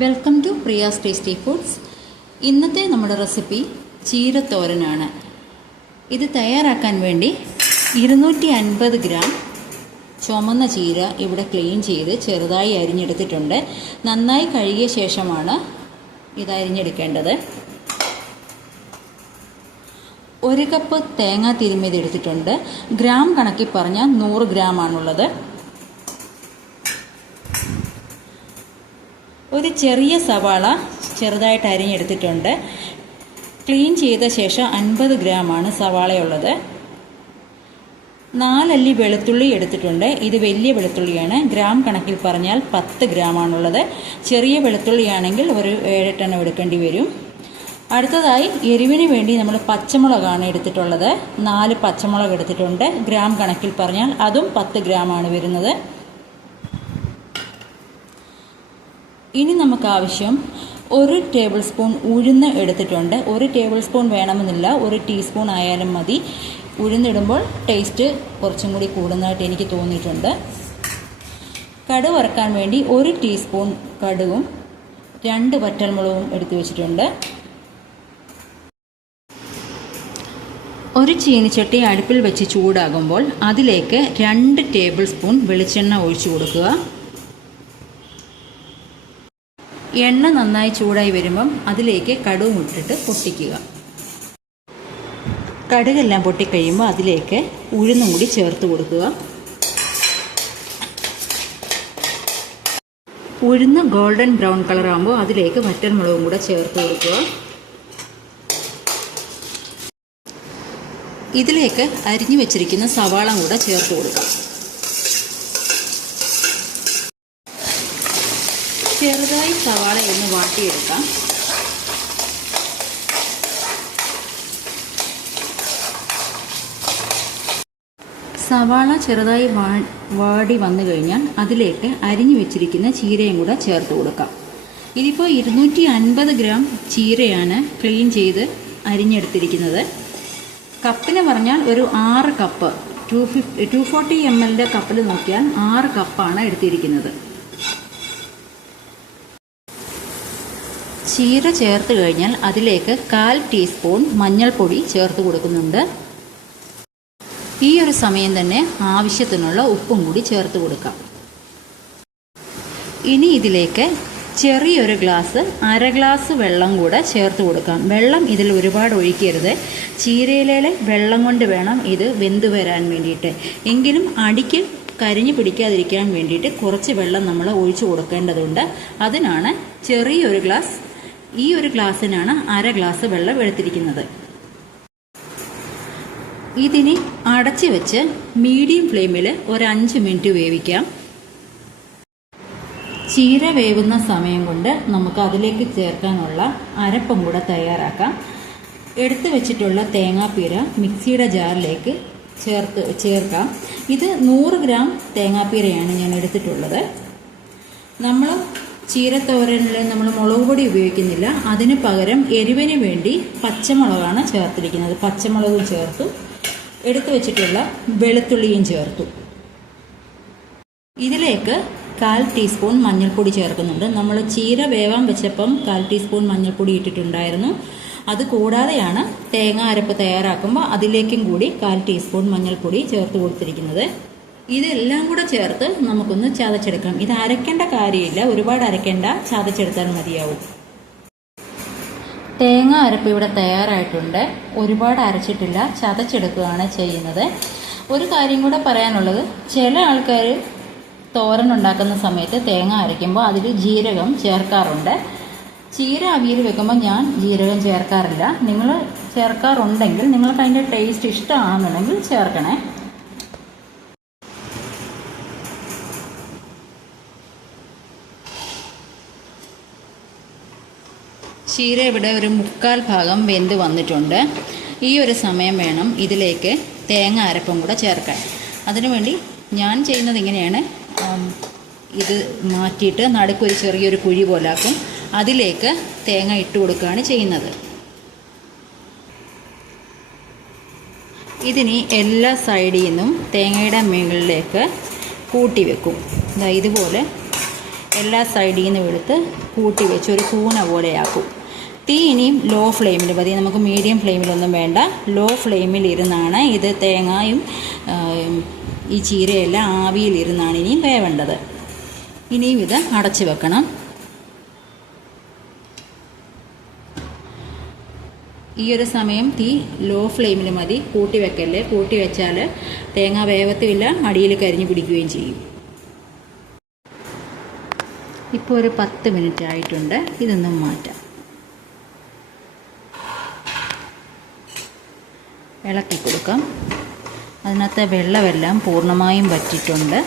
Welcome to Priya's tasty foods ഇന്നത്തെ നമ്മുടെ recipe ചീരത്തോരനാണ്. ഇത് തയ്യാറാക്കാൻ വേണ്ടി ഇരുന്നൂറ്റി അൻപത് ഗ്രാം ചുമന്ന ചീര ഇവിടെ ക്ലീൻ ചെയ്ത് ചെറുതായി അരിഞ്ഞെടുത്തിട്ടുണ്ട്. നന്നായി കഴുകിയ ശേഷമാണ് ഇത് അരിഞ്ഞെടുക്കേണ്ടത്. ഒരു കപ്പ് തേങ്ങ തിരുമ്മിയത് എടുത്തിട്ടുണ്ട്. ഗ്രാം കണക്കി പറഞ്ഞാൽ നൂറ് ഗ്രാം ആണുള്ളത് ഒരു ചെറിയ സവാള ചെറുതായിട്ട് അരിഞ്ഞെടുത്തിട്ടുണ്ട്. ക്ലീൻ ചെയ്ത ശേഷം അൻപത് ഗ്രാമാണ് സവാളയുള്ളത്. നാലല്ലി വെളുത്തുള്ളി എടുത്തിട്ടുണ്ട്. ഇത് വലിയ വെളുത്തുള്ളിയാണ്. ഗ്രാം കണക്കിൽ പറഞ്ഞാൽ പത്ത് ഗ്രാമാണുള്ളത്. ചെറിയ വെളുത്തുള്ളിയാണെങ്കിൽ ഒരു ഏഴെട്ടെണ്ണം എടുക്കേണ്ടി വരും. അടുത്തതായി എരിവിന് വേണ്ടി നമ്മൾ പച്ചമുളകാണ് എടുത്തിട്ടുള്ളത്. നാല് പച്ചമുളക് എടുത്തിട്ടുണ്ട്. ഗ്രാം കണക്കിൽ പറഞ്ഞാൽ അതും പത്ത് ഗ്രാമാണ് വരുന്നത്. ഇനി നമുക്ക് ആവശ്യം ഒരു ടേബിൾ സ്പൂൺ ഉഴുന്ന് എടുത്തിട്ടുണ്ട്. ഒരു ടേബിൾ സ്പൂൺ വേണമെന്നില്ല. ഒരു ടീസ്പൂൺ ആയാലും മതി. ഉഴുന്നിടുമ്പോൾ ടേസ്റ്റ് കുറച്ചും കൂടി കൂടുന്നതായിട്ട് എനിക്ക് തോന്നിയിട്ടുണ്ട്. കടുക് വറക്കാൻ വേണ്ടി ഒരു ടീസ്പൂൺ കടുകും രണ്ട് വറ്റൽമുളകും എടുത്തു വെച്ചിട്ടുണ്ട്. ഒരു ചീനിച്ചട്ടി അടുപ്പിൽ വെച്ച് ചൂടാകുമ്പോൾ അതിലേക്ക് രണ്ട് ടേബിൾ സ്പൂൺ വെളിച്ചെണ്ണ ഒഴിച്ചു കൊടുക്കുക. എണ്ണ നന്നായി ചൂടായി വരുമ്പം അതിലേക്ക് കടുവും ഇട്ടിട്ട് പൊട്ടിക്കുക. കടുകെല്ലാം പൊട്ടിക്കഴിയുമ്പോൾ അതിലേക്ക് ഉഴുന്നും കൂടി ചേർത്ത് കൊടുക്കുക. ഉഴുന്ന് ഗോൾഡൻ ബ്രൗൺ കളർ ആകുമ്പോൾ അതിലേക്ക് വറ്റൻമുളകും കൂടെ ചേർത്ത് കൊടുക്കുക. ഇതിലേക്ക് അരിഞ്ഞു വെച്ചിരിക്കുന്ന സവാള കൂടെ ചേർത്ത് കൊടുക്കുക. ചെറുതായി സവാള ഒന്ന് വാട്ടിയെടുക്കാം. സവാള ചെറുതായി വാടി വന്നു കഴിഞ്ഞാൽ അതിലേക്ക് അരിഞ്ഞു വെച്ചിരിക്കുന്ന ചീരയും കൂടെ ചേർത്ത് കൊടുക്കാം. ഇതിപ്പോൾ ഇരുന്നൂറ്റി അൻപത് ഗ്രാം ചീരയാണ് ക്ലീൻ ചെയ്ത് അരിഞ്ഞെടുത്തിരിക്കുന്നത്. കപ്പിന് പറഞ്ഞാൽ ഒരു ആറ് cup. Two fifty two forty M എല്ലിന്റെ കപ്പിൽ നോക്കിയാൽ ആറ് കപ്പാണ് എടുത്തിരിക്കുന്നത്. ചീര ചേർത്ത് കഴിഞ്ഞാൽ അതിലേക്ക് കാൽ ടീസ്പൂൺ മഞ്ഞൾപ്പൊടി ചേർത്ത് കൊടുക്കുന്നുണ്ട്. ഈ ഒരു സമയം തന്നെ ആവശ്യത്തിനുള്ള ഉപ്പും കൂടി ചേർത്ത് കൊടുക്കാം. ഇനി ഇതിലേക്ക് ചെറിയൊരു ഗ്ലാസ് അര ഗ്ലാസ് വെള്ളം കൂടെ ചേർത്ത് കൊടുക്കാം. വെള്ളം ഇതിൽ ഒരുപാട് ഒഴിക്കരുത്. ചീരയിലെ വെള്ളം കൊണ്ട് വേണം ഇത് വെന്ത് വരാൻ വേണ്ടിയിട്ട്. എങ്കിലും അടിക്ക് കരിഞ്ഞു പിടിക്കാതിരിക്കാൻ വേണ്ടിയിട്ട് കുറച്ച് വെള്ളം നമ്മൾ ഒഴിച്ചു കൊടുക്കേണ്ടതുണ്ട്. അതിനാണ് ചെറിയൊരു ഗ്ലാസ് ഈ ഒരു ഗ്ലാസ്സിനാണ് അര ഗ്ലാസ് വെള്ളം എടുത്തിരിക്കുന്നത്. ഇതിനെ അടച്ച് വെച്ച് മീഡിയം ഫ്ലെയിമിൽ ഒരു അഞ്ച് മിനിറ്റ് വേവിക്കാം. ചീര വേവുന്ന സമയം കൊണ്ട് നമുക്ക് അതിലേക്ക് ചേർക്കാനുള്ള അരപ്പും കൂടെ തയ്യാറാക്കാം. എടുത്തു വെച്ചിട്ടുള്ള തേങ്ങാപ്പീര മിക്സിയുടെ ജാറിലേക്ക് ചേർത്ത് ചേർക്കാം. ഇത് നൂറ് ഗ്രാം തേങ്ങാപ്പീരയാണ് ഞാൻ എടുത്തിട്ടുള്ളത്. നമ്മൾ ചീരത്തോരനിൽ നമ്മൾ മുളക് പൊടി ഉപയോഗിക്കുന്നില്ല. അതിന് പകരം എരിവിന് വേണ്ടി പച്ചമുളകാണ് ചേർത്തിരിക്കുന്നത്. പച്ചമുളകും ചേർത്തു. എടുത്തു വെച്ചിട്ടുള്ള വെളുത്തുള്ളിയും ചേർത്തു. ഇതിലേക്ക് കാൽ ടീസ്പൂൺ മഞ്ഞൾപ്പൊടി ചേർക്കുന്നുണ്ട്. നമ്മൾ ചീര വേവാൻ വെച്ചപ്പം കാൽ ടീസ്പൂൺ മഞ്ഞൾപ്പൊടി ഇട്ടിട്ടുണ്ടായിരുന്നു. അത് കൂടാതെയാണ് തേങ്ങ അരപ്പ് തയ്യാറാക്കുമ്പോൾ അതിലേക്കും കൂടി കാൽ ടീസ്പൂൺ മഞ്ഞൾപ്പൊടി ചേർത്ത് കൊടുത്തിരിക്കുന്നത്. ഇതെല്ലാം കൂടെ ചേർത്ത് നമുക്കൊന്ന് ചതച്ചെടുക്കാം. ഇത് അരക്കേണ്ട കാര്യമില്ല. ഒരുപാട് അരക്കേണ്ട ചതച്ചെടുത്താൽ മതിയാവും. തേങ്ങ അരപ്പ് ഇവിടെ തയ്യാറായിട്ടുണ്ട്. ഒരുപാട് അരച്ചിട്ടില്ല. ചതച്ചെടുക്കുകയാണ് ചെയ്യുന്നത്. ഒരു കാര്യം കൂടെ പറയാനുള്ളത്. ചില ആൾക്കാർ തോരൻ ഉണ്ടാക്കുന്ന സമയത്ത് തേങ്ങ അരയ്ക്കുമ്പോൾ അതിൽ ജീരകം ചേർക്കാറുണ്ട്. ചീര അവിയൽ വെക്കുമ്പോൾ ഞാൻ ജീരകം ചേർക്കാറില്ല. നിങ്ങൾ ചേർക്കാറുണ്ടെങ്കിൽ നിങ്ങൾക്ക് അതിന്റെ ടേസ്റ്റ് ഇഷ്ടമാണെന്നുണ്ടെങ്കിൽ ചേർക്കണേ. ചീര ഇവിടെ ഒരു മുക്കാൽ ഭാഗം വെന്ത് വന്നിട്ടുണ്ട്. ഈ ഒരു സമയം വേണം ഇതിലേക്ക് തേങ്ങ അരപ്പും കൂടെ ചേർക്കാൻ. അതിനുവേണ്ടി ഞാൻ ചെയ്യുന്നത് ഇങ്ങനെയാണ്. ഇത് മാറ്റിയിട്ട് നടുക്കൊരു ചെറിയൊരു കുഴി പോലാക്കും അതിലേക്ക് തേങ്ങ ഇട്ട് കൊടുക്കുകയാണ് ചെയ്യുന്നത്. ഇതിനി എല്ലാ സൈഡിൽ നിന്നും തേങ്ങയുടെ മുകളിലേക്ക് കൂട്ടി വെക്കും. ഇതുപോലെ എല്ലാ സൈഡിൽ നിന്നും എടുത്ത് കൂട്ടി വെച്ച് ഒരു കൂന പോലെയാക്കും തീ ഇനിയും ലോ ഫ്ലെയിമിൽ മതി. നമുക്ക് മീഡിയം ഫ്ലെയിമിലൊന്നും വേണ്ട. ലോ ഫ്ലെയിമിൽ ഇരുന്നാണ് ഇത് തേങ്ങായും ഈ ചീരയെല്ലാം ആവിയിലിരുന്നാണ് ഇനിയും വേവേണ്ടത്. ഇനിയും ഇത് അടച്ചു വെക്കണം. ഈ ഒരു സമയം തീ ലോ ഫ്ലെയിമിൽ മതി. കൂട്ടി വെക്കല്ലേ? കൂട്ടി വെച്ചാൽ തേങ്ങ വേവത്തുമില്ല അടിയിൽ കരിഞ്ഞു പിടിക്കുകയും ചെയ്യും. ഇപ്പോൾ ഒരു പത്ത് മിനിറ്റ് ആയിട്ടുണ്ട്. ഇതൊന്നും മാറ്റാം. ഇളക്കി കൊടുക്കാം. അതിനകത്തെ വെള്ളമെല്ലാം പൂർണമായും വറ്റിയിട്ടുണ്ട്.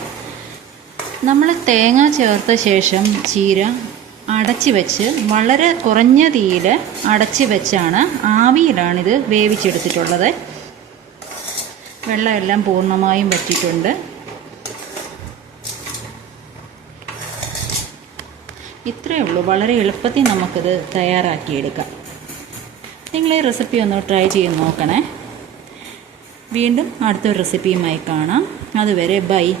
നമ്മൾ തേങ്ങ ചേർത്ത ശേഷം ചീര അടച്ച് വെച്ച് വളരെ കുറഞ്ഞ തീയിൽ അടച്ച് വെച്ചാണ് ആവിയിലാണിത് വേവിച്ചെടുത്തിട്ടുള്ളത്. വെള്ളമെല്ലാം പൂർണമായും വറ്റിയിട്ടുണ്ട്. ഇത്രയേ ഉള്ളൂ. വളരെ എളുപ്പത്തിൽ നമുക്കിത് തയ്യാറാക്കിയെടുക്കാം. നിങ്ങൾ ഈ റെസിപ്പി ഒന്ന് ട്രൈ ചെയ്ത് നോക്കണേ. വീണ്ടും അടുത്തൊരു റെസിപ്പിയുമായി കാണാം. അതുവരെ ബൈ